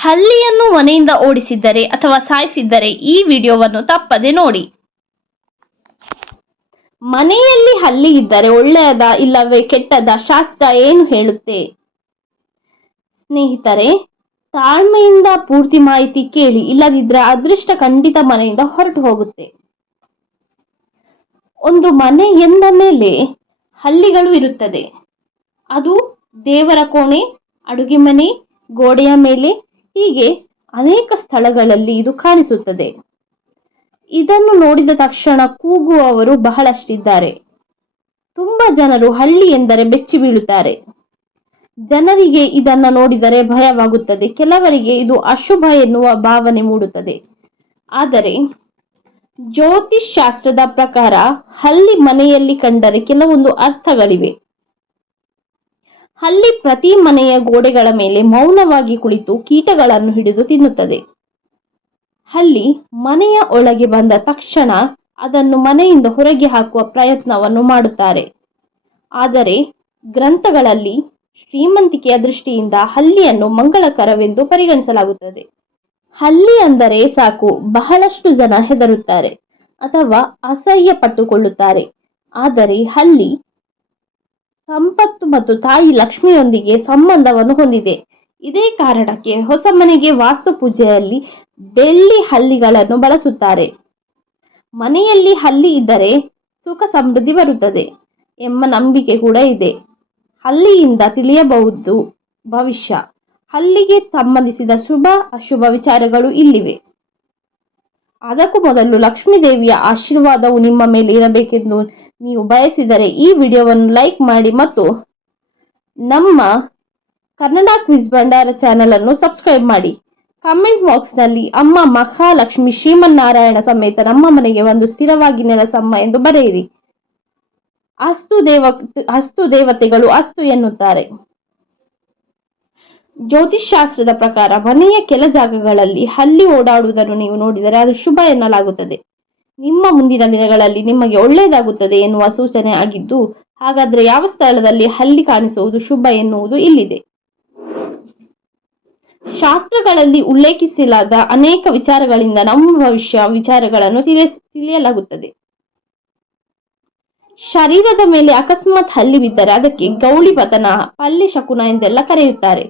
ಹಲ್ಲಿಯನ್ನು ಮನೆಯಿಂದ ಓಡಿಸಿದ್ದರೆ ಅಥವಾ ಸಾಯಿಸಿದ್ದರೆ ಈ ವಿಡಿಯೋವನ್ನು ತಪ್ಪದೆ ನೋಡಿ. ಮನೆಯಲ್ಲಿ ಹಲ್ಲಿ ಇದ್ದರೆ ಒಳ್ಳೆಯದ ಇಲ್ಲವೇ ಕೆಟ್ಟದ? ಶಾಸ್ತ್ರ ಏನು ಹೇಳುತ್ತೆ? ಸ್ನೇಹಿತರೆ, ತಾಳ್ಮೆಯಿಂದ ಪೂರ್ತಿ ಮಾಹಿತಿ ಕೇಳಿ, ಇಲ್ಲದಿದ್ರೆ ಅದೃಷ್ಟ ಖಂಡಿತ ಮನೆಯಿಂದ ಹೊರಟು ಹೋಗುತ್ತೆ. ಒಂದು ಮನೆ ಎಂದ ಮೇಲೆ ಹಲ್ಲಿಗಳು ಇರುತ್ತದೆ. ಅದು ದೇವರ ಕೋಣೆ, ಅಡುಗೆ ಮನೆ, ಗೋಡೆಯ ಮೇಲೆ, ಹೀಗೆ ಅನೇಕ ಸ್ಥಳಗಳಲ್ಲಿ ಇದು ಕಾಣಿಸುತ್ತದೆ. ಇದನ್ನು ನೋಡಿದ ತಕ್ಷಣ ಕೂಗುವವರು ಬಹಳಷ್ಟಿದ್ದಾರೆ. ತುಂಬಾ ಜನರು ಹಲ್ಲಿ ಎಂದರೆ ಬೆಚ್ಚಿ ಬೀಳುತ್ತಾರೆ. ಜನರಿಗೆ ಇದನ್ನ ನೋಡಿದರೆ ಭಯವಾಗುತ್ತದೆ. ಕೆಲವರಿಗೆ ಇದು ಅಶುಭ ಎನ್ನುವ ಭಾವನೆ ಮೂಡುತ್ತದೆ. ಆದರೆ ಜ್ಯೋತಿಷ್ ಶಾಸ್ತ್ರದ ಪ್ರಕಾರ ಹಲ್ಲಿ ಮನೆಯಲ್ಲಿ ಕಂಡರೆ ಕೆಲವೊಂದು ಅರ್ಥಗಳಿವೆ. ಹಲ್ಲಿ ಪ್ರತಿ ಮನೆಯ ಗೋಡೆಗಳ ಮೇಲೆ ಮೌನವಾಗಿ ಕುಳಿತು ಕೀಟಗಳನ್ನು ಹಿಡಿದು ತಿನ್ನುತ್ತದೆ. ಹಲ್ಲಿ ಮನೆಯ ಒಳಗೆ ಬಂದ ತಕ್ಷಣ ಅದನ್ನು ಮನೆಯಿಂದ ಹೊರಗೆ ಹಾಕುವ ಪ್ರಯತ್ನವನ್ನು ಮಾಡುತ್ತಾರೆ. ಆದರೆ ಗ್ರಂಥಗಳಲ್ಲಿ ಶ್ರೀಮಂತಿಕೆಯ ದೃಷ್ಟಿಯಿಂದ ಹಲ್ಲಿಯನ್ನು ಮಂಗಳಕರವೆಂದು ಪರಿಗಣಿಸಲಾಗುತ್ತದೆ. ಹಲ್ಲಿ ಅಂದರೆ ಸಾಕು ಬಹಳಷ್ಟು ಜನ ಹೆದರುತ್ತಾರೆ ಅಥವಾ ಅಸಹ್ಯ ಪಟ್ಟುಕೊಳ್ಳುತ್ತಾರೆ. ಆದರೆ ಹಲ್ಲಿ ಸಂಪತ್ತು ಮತ್ತು ತಾಯಿ ಲಕ್ಷ್ಮಿಯೊಂದಿಗೆ ಸಂಬಂಧವನ್ನು ಹೊಂದಿದೆ. ಇದೇ ಕಾರಣಕ್ಕೆ ಹೊಸ ಮನೆಗೆ ವಾಸ್ತು ಪೂಜೆಯಲ್ಲಿ ಬೆಳ್ಳಿ ಹಲ್ಲಿಗಳನ್ನು ಬಳಸುತ್ತಾರೆ. ಮನೆಯಲ್ಲಿ ಹಲ್ಲಿ ಇದ್ದರೆ ಸುಖ ಸಮೃದ್ಧಿ ಬರುತ್ತದೆ ಎಂಬ ನಂಬಿಕೆ ಕೂಡ ಇದೆ. ಹಲ್ಲಿಯಿಂದ ತಿಳಿಯಬಹುದು ಭವಿಷ್ಯ. ಹಲ್ಲಿಗೆ ಸಂಬಂಧಿಸಿದ ಶುಭ ಅಶುಭ ವಿಚಾರಗಳು ಇಲ್ಲಿವೆ. ಅದಕ್ಕೂ ಮೊದಲು ಲಕ್ಷ್ಮೀ ದೇವಿಯ ಆಶೀರ್ವಾದವು ನಿಮ್ಮ ಮೇಲೆ ಇರಬೇಕೆಂದು ನೀವು ಬಯಸಿದರೆ ಈ ವಿಡಿಯೋವನ್ನು ಲೈಕ್ ಮಾಡಿ ಮತ್ತು ನಮ್ಮ ಕನ್ನಡ ಕ್ವಿಜ್ ಭಂಡಾರ ಚಾನೆಲ್ ಅನ್ನು ಸಬ್ಸ್ಕ್ರೈಬ್ ಮಾಡಿ. ಕಮೆಂಟ್ ಬಾಕ್ಸ್ ನಲ್ಲಿ ಅಮ್ಮ ಮಹಾಲಕ್ಷ್ಮಿ ಶ್ರೀಮನ್ನಾರಾಯಣ ಸಮೇತ ನಮ್ಮ ಮನೆಗೆ ಒಂದು ಸ್ಥಿರವಾಗಿ ನೆಲೆಸಮ್ಮ ಎಂದು ಬರೆಯಿರಿ. ಅಸ್ತು ದೇವತೆಗಳು ಅಸ್ತು ಎನ್ನುತ್ತಾರೆ. ಜ್ಯೋತಿಷ್ ಶಾಸ್ತ್ರದ ಪ್ರಕಾರ ಮನೆಯ ಕೆಲ ಜಾಗಗಳಲ್ಲಿ ಹಲ್ಲಿ ಓಡಾಡುವುದನ್ನು ನೀವು ನೋಡಿದರೆ ಅದು ಶುಭ ಎನ್ನಲಾಗುತ್ತದೆ. ನಿಮ್ಮ ಮುಂದಿನ ದಿನಗಳಲ್ಲಿ ನಿಮಗೆ ಒಳ್ಳೆಯದಾಗುತ್ತದೆ ಎನ್ನುವ ಸೂಚನೆ ಆಗಿದ್ದು, ಹಾಗಾದ್ರೆ ಯಾವ ಸ್ಥಳದಲ್ಲಿ ಹಲ್ಲಿ ಕಾಣಿಸುವುದು ಶುಭ ಎನ್ನುವುದು ಇಲ್ಲಿದೆ. ಶಾಸ್ತ್ರಗಳಲ್ಲಿ ಉಲ್ಲೇಖಿಸಲಾದ ಅನೇಕ ವಿಚಾರಗಳಿಂದ ನಮ್ಮ ಭವಿಷ್ಯ ವಿಚಾರಗಳನ್ನು ತಿಳಿಯಲಾಗುತ್ತದೆ. ಶರೀರದ ಮೇಲೆ ಅಕಸ್ಮಾತ್ ಹಲ್ಲಿ ಬಿದ್ದರೆ ಅದಕ್ಕೆ ಗೌಳಿ ಪತನ, ಪಲ್ಲೆ ಶಕುನ ಎಂದೆಲ್ಲ ಕರೆಯುತ್ತಾರೆ.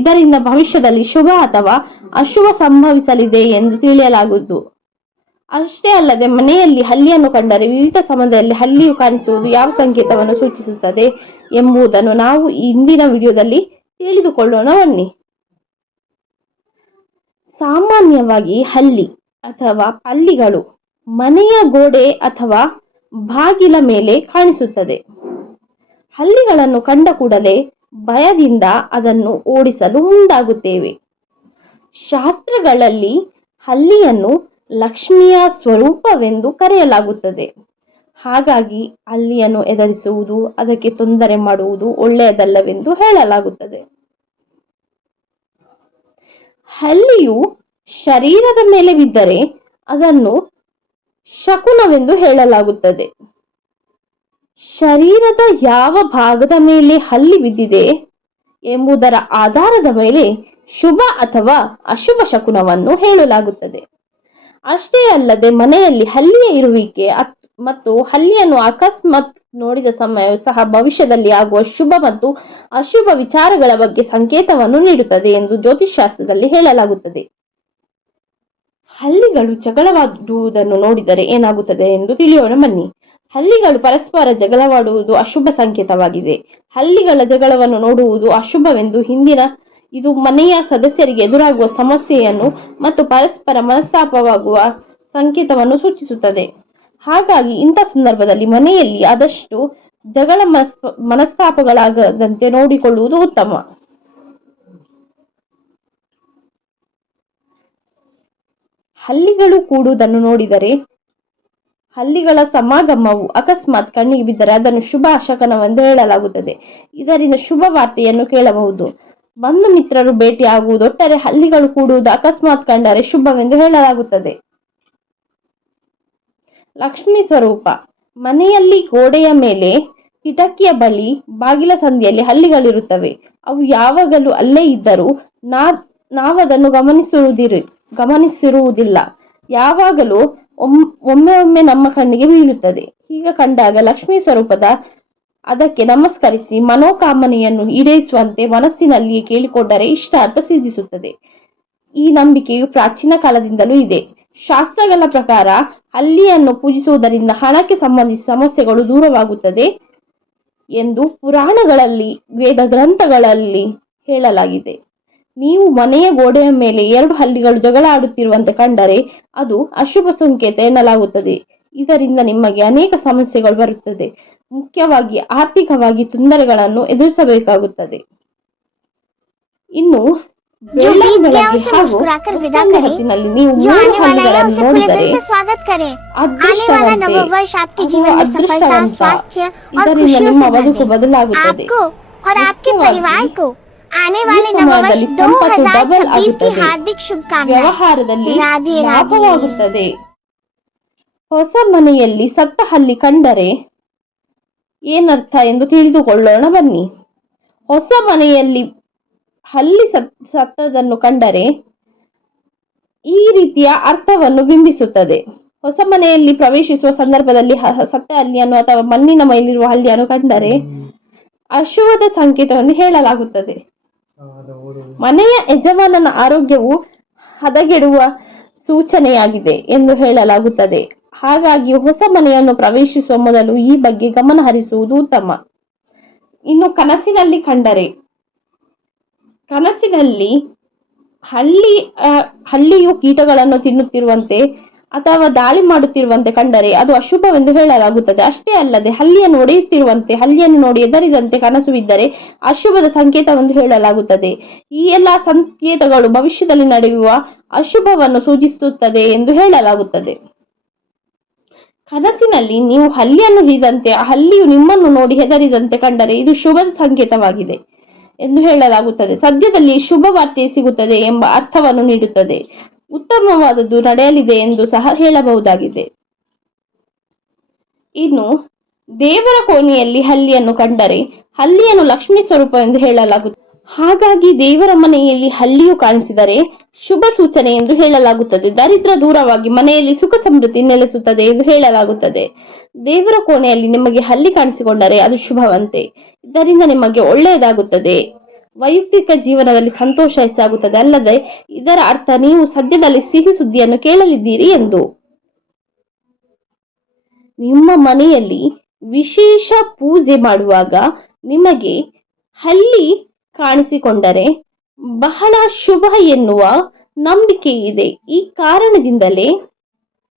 ಇದರಿಂದ ಭವಿಷ್ಯದಲ್ಲಿ ಶುಭ ಅಥವಾ ಅಶುಭ ಸಂಭವಿಸಲಿದೆ ಎಂದು ತಿಳಿಯಲಾಗುವುದು. ಅಷ್ಟೇ ಅಲ್ಲದೆ ಮನೆಯಲ್ಲಿ ಹಲ್ಲಿಯನ್ನು ಕಂಡರೆ ವಿವಿಧ ಸಮಯದಲ್ಲಿ ಹಲ್ಲಿಯು ಕಾಣಿಸುವುದು ಯಾವ ಸಂಕೇತವನ್ನು ಸೂಚಿಸುತ್ತದೆ ಎಂಬುದನ್ನು ನಾವು ಇಂದಿನ ವಿಡಿಯೋದಲ್ಲಿ ತಿಳಿದುಕೊಳ್ಳೋಣ ಬನ್ನಿ. ಸಾಮಾನ್ಯವಾಗಿ ಹಲ್ಲಿ ಅಥವಾ ಪಲ್ಲಿಗಳು ಮನೆಯ ಗೋಡೆ ಅಥವಾ ಬಾಗಿಲ ಮೇಲೆ ಕಾಣಿಸುತ್ತದೆ. ಹಲ್ಲಿಗಳನ್ನು ಕಂಡ ಕೂಡಲೇ ಭಯದಿಂದ ಅದನ್ನು ಓಡಿಸಲು ಮುಂದಾಗುತ್ತೇವೆ. ಶಾಸ್ತ್ರಗಳಲ್ಲಿ ಹಲ್ಲಿಯನ್ನು ಲಕ್ಷ್ಮಿಯ ಸ್ವರೂಪವೆಂದು ಕರೆಯಲಾಗುತ್ತದೆ. ಹಾಗಾಗಿ ಹಲ್ಲಿಯನ್ನು ಎದುರಿಸುವುದು, ಅದಕ್ಕೆ ತೊಂದರೆ ಮಾಡುವುದು ಒಳ್ಳೆಯದಲ್ಲವೆಂದು ಹೇಳಲಾಗುತ್ತದೆ. ಹಲ್ಲಿಯು ಶರೀರದ ಮೇಲೆ ಬಿದ್ದರೆ ಅದನ್ನು ಶಕುನವೆಂದು ಹೇಳಲಾಗುತ್ತದೆ. ಶರೀರದ ಯಾವ ಭಾಗದ ಮೇಲೆ ಹಲ್ಲಿ ಬಿದ್ದಿದೆ ಎಂಬುದರ ಆಧಾರದ ಮೇಲೆ ಶುಭ ಅಥವಾ ಅಶುಭ ಶಕುನವನ್ನು ಹೇಳಲಾಗುತ್ತದೆ. ಅಷ್ಟೇ ಅಲ್ಲದೆ ಮನೆಯಲ್ಲಿ ಹಲ್ಲಿಯ ಇರುವಿಕೆ ಮತ್ತು ಹಲ್ಲಿಯನ್ನು ಅಕಸ್ಮಾತ್ ನೋಡಿದ ಸಮಯವು ಸಹ ಭವಿಷ್ಯದಲ್ಲಿ ಆಗುವ ಶುಭ ಮತ್ತು ಅಶುಭ ವಿಚಾರಗಳ ಬಗ್ಗೆ ಸಂಕೇತವನ್ನು ನೀಡುತ್ತದೆ ಎಂದು ಜ್ಯೋತಿಷ್ ಶಾಸ್ತ್ರದಲ್ಲಿ ಹೇಳಲಾಗುತ್ತದೆ. ಹಲ್ಲಿಗಳು ಜಗಳವಾಡುವುದನ್ನು ನೋಡಿದರೆ ಏನಾಗುತ್ತದೆ ಎಂದು ತಿಳಿಯೋಣ ಬನ್ನಿ. ಹಲ್ಲಿಗಳು ಪರಸ್ಪರ ಜಗಳವಾಡುವುದು ಅಶುಭ ಸಂಕೇತವಾಗಿದೆ. ಹಲ್ಲಿಗಳ ಜಗಳವನ್ನು ನೋಡುವುದು ಅಶುಭವೆಂದು ಇದು ಮನೆಯ ಸದಸ್ಯರಿಗೆ ಎದುರಾಗುವ ಸಮಸ್ಯೆಯನ್ನು ಮತ್ತು ಪರಸ್ಪರ ಮನಸ್ತಾಪವಾಗುವ ಸಂಕೇತವನ್ನು ಸೂಚಿಸುತ್ತದೆ. ಹಾಗಾಗಿ ಇಂಥ ಸಂದರ್ಭದಲ್ಲಿ ಮನೆಯಲ್ಲಿ ಆದಷ್ಟು ಜಗಳ ಮನಸ್ತಾಪಗಳಾಗದಂತೆ ನೋಡಿಕೊಳ್ಳುವುದು ಉತ್ತಮ. ಹಲ್ಲಿಗಳು ಕೂಡುವುದನ್ನು ನೋಡಿದರೆ ಹಲ್ಲಿಗಳ ಸಮಾಗಮವು ಅಕಸ್ಮಾತ್ ಕಣ್ಣಿಗೆ ಬಿದ್ದರೆ ಅದನ್ನು ಶುಭ ಶಕನವೆಂದು ಹೇಳಲಾಗುತ್ತದೆ. ಇದರಿಂದ ಶುಭ ವಾರ್ತೆಯನ್ನು ಕೇಳಬಹುದು. ಬಂಧು ಮಿತ್ರರು ಭೇಟಿಯಾಗುವುದು, ಒಟ್ಟಾರೆ ಹಲ್ಲಿಗಳು ಕೂಡುವುದು ಅಕಸ್ಮಾತ್ ಕಂಡರೆ ಶುಭವೆಂದು ಹೇಳಲಾಗುತ್ತದೆ. ಲಕ್ಷ್ಮಿ ಸ್ವರೂಪ ಮನೆಯಲ್ಲಿ ಗೋಡೆಯ ಮೇಲೆ, ಕಿಟಕಿಯ ಬಳಿ, ಬಾಗಿಲ ಸಂದಿಯಲ್ಲಿ ಹಲ್ಲಿಗಳಿರುತ್ತವೆ. ಅವು ಯಾವಾಗಲೂ ಅಲ್ಲೇ ಇದ್ದರೂ ನಾವದನ್ನು ಗಮನಿಸಿರುವುದಿಲ್ಲ. ಯಾವಾಗಲೂ ಒಮ್ಮೆ ನಮ್ಮ ಕಣ್ಣಿಗೆ ಬೀಳುತ್ತದೆ. ಹೀಗೆ ಕಂಡಾಗ ಲಕ್ಷ್ಮೀ ಸ್ವರೂಪದ ಅದಕ್ಕೆ ನಮಸ್ಕರಿಸಿ ಮನೋಕಾಮನೆಯನ್ನು ಈಡೇರಿಸುವಂತೆ ಮನಸ್ಸಿನಲ್ಲಿಯೇ ಕೇಳಿಕೊಂಡರೆ ಇಷ್ಟಾರ್ಥ ಸಿದ್ಧಿಸುತ್ತದೆ. ಈ ನಂಬಿಕೆಯು ಪ್ರಾಚೀನ ಕಾಲದಿಂದಲೂ ಇದೆ. ಶಾಸ್ತ್ರಗಳ ಪ್ರಕಾರ ಹಲ್ಲಿಯನ್ನು ಪೂಜಿಸುವುದರಿಂದ ಹಣಕ್ಕೆ ಸಂಬಂಧಿಸಿದ ಸಮಸ್ಯೆಗಳು ದೂರವಾಗುತ್ತದೆ ಎಂದು ಪುರಾಣಗಳಲ್ಲಿ, ವೇದ ಗ್ರಂಥಗಳಲ್ಲಿ ಹೇಳಲಾಗಿದೆ. ನೀವು ಮನೆಯ ಗೋಡೆಯ ಮೇಲೆ 2 ಹಲ್ಲಿಗಳು ಜಗಳ ಆಡುತ್ತಿರುವಂತೆ ಕಂಡರೆ ಅದು ಅಶುಭ ಸಂಕೇತ ಎನ್ನಲಾಗುತ್ತದೆ. ಇದರಿಂದ ನಿಮಗೆ ಅನೇಕ ಸಮಸ್ಯೆಗಳು ಬರುತ್ತದೆ. ಮುಖ್ಯವಾಗಿ ಆರ್ಥಿಕವಾಗಿ ತೊಂದರೆಗಳನ್ನು ಎದುರಿಸಬೇಕಾಗುತ್ತದೆ. ಇನ್ನು जो बीत गया उसे मुस्कुराकर विदा करें, जो आने वाला है उसे खुले दिल से स्वागत करें। आने वाला नववर्ष आपके जीवन में सफलता, स्वास्थ्य और खुशियों से भर दे। आपको और आपके परिवार को आने वाले नववर्ष 2026 की हार्दिक शुभकामनाएं। राधे राधे। ಹೊಸ ಮನೆಯಲ್ಲಿ ಸತ್ತ ಹಲ್ಲಿ ಕಂಡರೆ ಏನರ್ಥ ಎಂದು ತಿಳಿದುಕೊಳ್ಳೋಣ ಬನ್ನಿ. ಹೊಸ ಮನೆಯಲ್ಲಿ ಹಲ್ಲಿ ಸತ್ತದನ್ನು ಕಂಡರೆ ಈ ರೀತಿಯ ಅರ್ಥವನ್ನು ಬಿಂಬಿಸುತ್ತದೆ. ಹೊಸ ಮನೆಯಲ್ಲಿ ಪ್ರವೇಶಿಸುವ ಸಂದರ್ಭದಲ್ಲಿ ಸತ್ತ ಹಲ್ಲಿಯನ್ನು ಅಥವಾ ಮಣ್ಣಿನ ಮೇಲಿರುವ ಹಲ್ಲಿಯನ್ನು ಕಂಡರೆ ಅಶುಭದ ಸಂಕೇತವನ್ನು ಹೇಳಲಾಗುತ್ತದೆ. ಮನೆಯ ಯಜಮಾನನ ಆರೋಗ್ಯವು ಹದಗೆಡುವ ಸೂಚನೆಯಾಗಿದೆ ಎಂದು ಹೇಳಲಾಗುತ್ತದೆ. ಹಾಗಾಗಿ ಹೊಸ ಮನೆಯನ್ನು ಪ್ರವೇಶಿಸುವ ಮೊದಲು ಈ ಬಗ್ಗೆ ಗಮನ ಹರಿಸುವುದು ಉತ್ತಮ. ಇನ್ನು ಕನಸಿನಲ್ಲಿ ಕಂಡರೆ, ಕನಸಿನಲ್ಲಿ ಹಲ್ಲಿಯು ಕೀಟಗಳನ್ನು ತಿನ್ನುತ್ತಿರುವಂತೆ ಅಥವಾ ದಾಳಿ ಮಾಡುತ್ತಿರುವಂತೆ ಕಂಡರೆ ಅದು ಅಶುಭವೆಂದು ಹೇಳಲಾಗುತ್ತದೆ. ಅಷ್ಟೇ ಅಲ್ಲದೆ ಹಲ್ಲಿಯನ್ನು ಒಡೆಯುತ್ತಿರುವಂತೆ, ಹಲ್ಲಿಯನ್ನು ನೋಡಿ ಹೆದರಿದಂತೆ ಕನಸು ಬಿದ್ದರೆ ಅಶುಭದ ಸಂಕೇತವೆಂದು ಹೇಳಲಾಗುತ್ತದೆ. ಈ ಎಲ್ಲಾ ಸಂಕೇತಗಳು ಭವಿಷ್ಯದಲ್ಲಿ ನಡೆಯುವ ಅಶುಭವನ್ನು ಸೂಚಿಸುತ್ತದೆ ಎಂದು ಹೇಳಲಾಗುತ್ತದೆ. ಕನಸಿನಲ್ಲಿ ನೀವು ಹಲ್ಲಿಯನ್ನು ಹಿಡಿದಂತೆ ಆ ಹಲ್ಲಿಯು ನಿಮ್ಮನ್ನು ನೋಡಿ ಹೆದರಿದಂತೆ ಕಂಡರೆ ಇದು ಶುಭದ ಸಂಕೇತವಾಗಿದೆ ಎಂದು ಹೇಳಲಾಗುತ್ತದೆ. ಸದ್ಯದಲ್ಲಿ ಶುಭ ವಾರ್ತೆ ಸಿಗುತ್ತದೆ ಎಂಬ ಅರ್ಥವನ್ನು ನೀಡುತ್ತದೆ. ಉತ್ತಮವಾದದ್ದು ನಡೆಯಲಿದೆ ಎಂದು ಸಹ ಹೇಳಬಹುದಾಗಿದೆ. ಇನ್ನು ದೇವರ ಕೋಣೆಯಲ್ಲಿ ಹಲ್ಲಿಯನ್ನು ಕಂಡರೆ ಹಲ್ಲಿಯನ್ನು ಲಕ್ಷ್ಮೀ ಸ್ವರೂಪ ಎಂದು ಹೇಳಲಾಗುತ್ತದೆ. ಹಾಗಾಗಿ ದೇವರ ಮನೆಯಲ್ಲಿ ಹಲ್ಲಿಯು ಕಾಣಿಸಿದರೆ ಶುಭ ಸೂಚನೆ ಎಂದು ಹೇಳಲಾಗುತ್ತದೆ. ದರಿದ್ರ ದೂರವಾಗಿ ಮನೆಯಲ್ಲಿ ಸುಖ ಸಮೃದ್ಧಿ ನೆಲೆಸುತ್ತದೆ ಎಂದು ಹೇಳಲಾಗುತ್ತದೆ. ದೇವರ ಕೋಣೆಯಲ್ಲಿ ನಿಮಗೆ ಹಲ್ಲಿ ಕಾಣಿಸಿಕೊಂಡರೆ ಅದು ಶುಭವಂತೆ. ಇದರಿಂದ ನಿಮಗೆ ಒಳ್ಳೆಯದಾಗುತ್ತದೆ. ವೈಯಕ್ತಿಕ ಜೀವನದಲ್ಲಿ ಸಂತೋಷ ಹೆಚ್ಚಾಗುತ್ತದೆ. ಅಲ್ಲದೆ ಇದರ ಅರ್ಥ ನೀವು ಸದ್ಯದಲ್ಲಿ ಸಿಹಿ ಸುದ್ದಿಯನ್ನು ಕೇಳಲಿದ್ದೀರಿ ಎಂದು. ನಿಮ್ಮ ಮನೆಯಲ್ಲಿ ವಿಶೇಷ ಪೂಜೆ ಮಾಡುವಾಗ ನಿಮಗೆ ಹಲ್ಲಿ ಕಾಣಿಸಿಕೊಂಡರೆ ಬಹಳ ಶುಭ ಎನ್ನುವ ನಂಬಿಕೆ ಇದೆ. ಈ ಕಾರಣದಿಂದಲೇ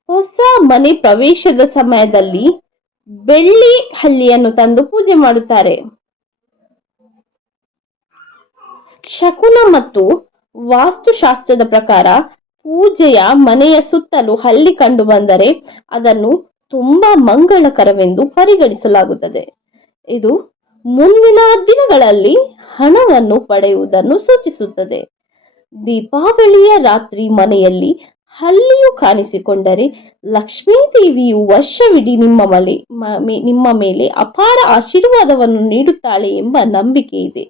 ಹೊಸ ಮನೆ ಪ್ರವೇಶದ ಸಮಯದಲ್ಲಿ ಬೆಳ್ಳಿ ಹಲ್ಲಿಯನ್ನು ತಂದು ಪೂಜೆ ಮಾಡುತ್ತಾರೆ. ಶಕುನ ಮತ್ತು ವಾಸ್ತುಶಾಸ್ತ್ರದ ಪ್ರಕಾರ ಪೂಜೆಯ ಮನೆಯ ಸುತ್ತಲೂ ಹಲ್ಲಿ ಕಂಡು ಬಂದರೆ ಅದನ್ನು ತುಂಬಾ ಮಂಗಳಕರವೆಂದು ಪರಿಗಣಿಸಲಾಗುತ್ತದೆ. ಇದು ಮುಂದಿನ ದಿನಗಳಲ್ಲಿ ಹಣವನ್ನು ಪಡೆಯುವುದನ್ನು ಸೂಚಿಸುತ್ತದೆ. ದೀಪಾವಳಿಯ ರಾತ್ರಿ ಮನೆಯಲ್ಲಿ ಹಲ್ಲಿಯು ಕಾಣಿಸಿಕೊಂಡರೆ ಲಕ್ಷ್ಮೀ ದೇವಿಯು ವರ್ಷವಿಡೀ ನಿಮ್ಮ ಮೇಲೆ ಅಪಾರ ಆಶೀರ್ವಾದವನ್ನು ನೀಡುತ್ತಾಳೆ ಎಂಬ ನಂಬಿಕೆ ಇದೆ.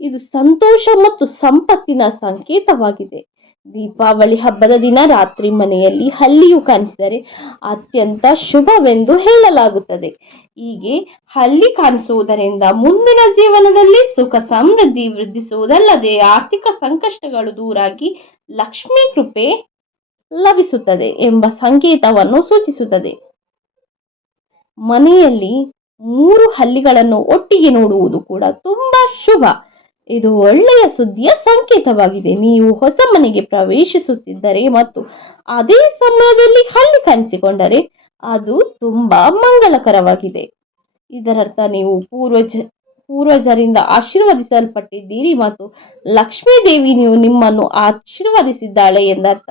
ಇದು ಸಂತೋಷ ಮತ್ತು ಸಂಪತ್ತಿನ ಸಂಕೇತವಾಗಿದೆ. ದೀಪಾವಳಿ ಹಬ್ಬದ ದಿನ ರಾತ್ರಿ ಮನೆಯಲ್ಲಿ ಹಲ್ಲಿಯು ಕಾಣಿಸಿದರೆ ಅತ್ಯಂತ ಶುಭವೆಂದು ಹೇಳಲಾಗುತ್ತದೆ. ಹೀಗೆ ಹಲ್ಲಿ ಕಾಣಿಸುವುದರಿಂದ ಮುಂದಿನ ಜೀವನದಲ್ಲಿ ಸುಖ ಸಮೃದ್ಧಿ ವೃದ್ಧಿಸುವುದಲ್ಲದೆ ಆರ್ಥಿಕ ಸಂಕಷ್ಟಗಳು ದೂರಾಗಿ ಲಕ್ಷ್ಮೀ ಕೃಪೆ ಲಭಿಸುತ್ತದೆ ಎಂಬ ಸಂಕೇತವನ್ನು ಸೂಚಿಸುತ್ತದೆ. ಮನೆಯಲ್ಲಿ 3 ಹಲ್ಲಿಗಳನ್ನು ಒಟ್ಟಿಗೆ ನೋಡುವುದು ಕೂಡ ತುಂಬಾ ಶುಭ. ಇದು ಒಳ್ಳೆಯ ಸುದ್ದಿಯ ಸಂಕೇತವಾಗಿದೆ. ನೀವು ಹೊಸ ಮನೆಗೆ ಪ್ರವೇಶಿಸುತ್ತಿದ್ದರೆ ಮತ್ತು ಅದೇ ಸಮಯದಲ್ಲಿ ಹಲ್ಲಿ ಕಾಣಿಸಿಕೊಂಡರೆ ಅದು ತುಂಬಾ ಮಂಗಳಕರವಾಗಿದೆ. ಇದರರ್ಥ ನೀವು ಪೂರ್ವಜರಿಂದ ಆಶೀರ್ವದಿಸಲ್ಪಟ್ಟಿದ್ದೀರಿ ಮತ್ತು ಲಕ್ಷ್ಮೀ ದೇವಿ ನಿಮ್ಮನ್ನು ಆಶೀರ್ವದಿಸಿದ್ದಾಳೆ ಎಂದರ್ಥ.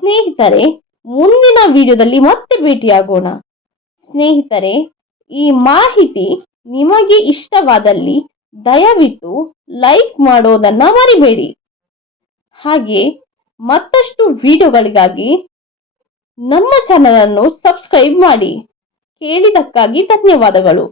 ಸ್ನೇಹಿತರೆ, ಮುಂದಿನ ವಿಡಿಯೋದಲ್ಲಿ ಮತ್ತೆ ಭೇಟಿಯಾಗೋಣ. ಸ್ನೇಹಿತರೆ, ಈ ಮಾಹಿತಿ ನಿಮಗೆ ಇಷ್ಟವಾದಲ್ಲಿ ದಯವಿಟ್ಟು ಲೈಕ್ ಮಾಡೋದನ್ನ ಮರಿಬೇಡಿ. ಹಾಗೆ ಮತ್ತಷ್ಟು ವಿಡಿಯೋಗಳಿಗಾಗಿ ನಮ್ಮ ಚಾನೆಲ್ ಅನ್ನು ಸಬ್ಸ್ಕ್ರೈಬ್ ಮಾಡಿ. ಕೇಳಿದಕ್ಕಾಗಿ ಧನ್ಯವಾದಗಳು.